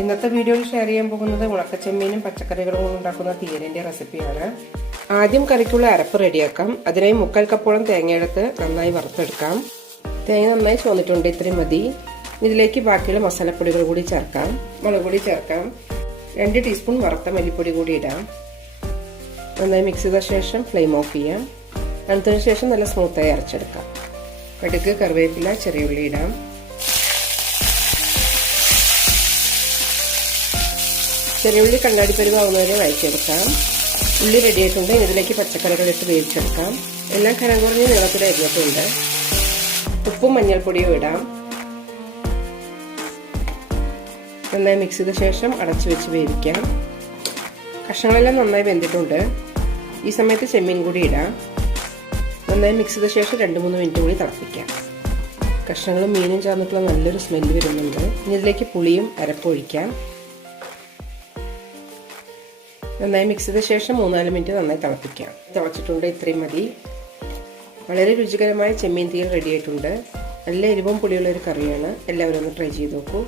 ഇന്നത്തെ വീഡിയോയിൽ ഷെയർ ചെയ്യാൻ പോകുന്നത് ഉണക്കച്ചെമ്മീനും പച്ചക്കറികളും ഉണ്ടാക്കുന്ന തീയലിന്റെ റെസിപ്പിയാണ്. ആദ്യം കറിക്കുള്ള അരപ്പ് റെഡിയാക്കാം. അതിനായി 3/4 കപ്പോളം തേങ്ങ എടുത്ത് നന്നായി വറുത്തെടുക്കാം. തേങ്ങ നന്നായി ചുവന്നിട്ടുണ്ട്, ഇത്രയും മതി. ഇതിലേക്ക് ബാക്കിയുള്ള മസാലപ്പൊടികൾ കൂടി ചേർക്കാം. മുളക് പൊടി ചേർക്കാം. 2 ടീസ്പൂൺ വറുത്ത മല്ലിപ്പൊടി കൂടി ഇടാം. നന്നായി മിക്സ് ചെയ്ത ശേഷം ഫ്ലെയിം ഓഫ് ചെയ്യാം. തണുത്തതിന് ശേഷം നല്ല സ്മൂത്തായി അരച്ചെടുക്കാം. കടുക്, കറിവേപ്പില, ചെറിയ ഉള്ളി ഇടാം. ചെറിയുള്ളി കണ്ണാടി പരുവാകുന്നവരെ വഴറ്റിയെടുക്കാം. ഉള്ളി റെഡിയായിട്ടുണ്ട്. ഇതിലേക്ക് പച്ചക്കറികൾ ഇട്ട് വേവിച്ചെടുക്കാം. എല്ലാം കനം കുറഞ്ഞ് നീളത്തിൽ അരിഞ്ഞിട്ടുണ്ട്. ഉപ്പും മഞ്ഞൾപ്പൊടിയും ഇടാം. നന്നായി മിക്സ് ചെയ്ത ശേഷം അടച്ചു വെച്ച് വേവിക്കാം. കഷ്ണങ്ങളെല്ലാം നന്നായി വെന്തിട്ടുണ്ട്. ഈ സമയത്ത് ചെമ്മീൻ കൂടി ഇടാം. നന്നായി മിക്സ് ചെയ്ത ശേഷം 2-3 മിനിറ്റ് കൂടി തിളപ്പിക്കാം. കഷ്ണങ്ങളും മീനും ചേർന്നിട്ടുള്ള നല്ലൊരു സ്മെല്ല് വരുന്നുണ്ട്. ഇനി ഇതിലേക്ക് പുളിയും അരപ്പും ഒഴിക്കാം. നന്നായി മിക്സ് ചെയ്ത ശേഷം 3-4 മിനിറ്റ് നന്നായി തിളപ്പിക്കാം. തിളച്ചിട്ടുണ്ട്, ഇത്രയും മതി. വളരെ രുചികരമായ ചെമ്മീൻ തീയൽ റെഡി ആയിട്ടുണ്ട്. നല്ല എരിവും പുളിയുള്ള ഒരു കറിയാണ്. എല്ലാവരും ഒന്ന് ട്രൈ ചെയ്ത് നോക്കൂ.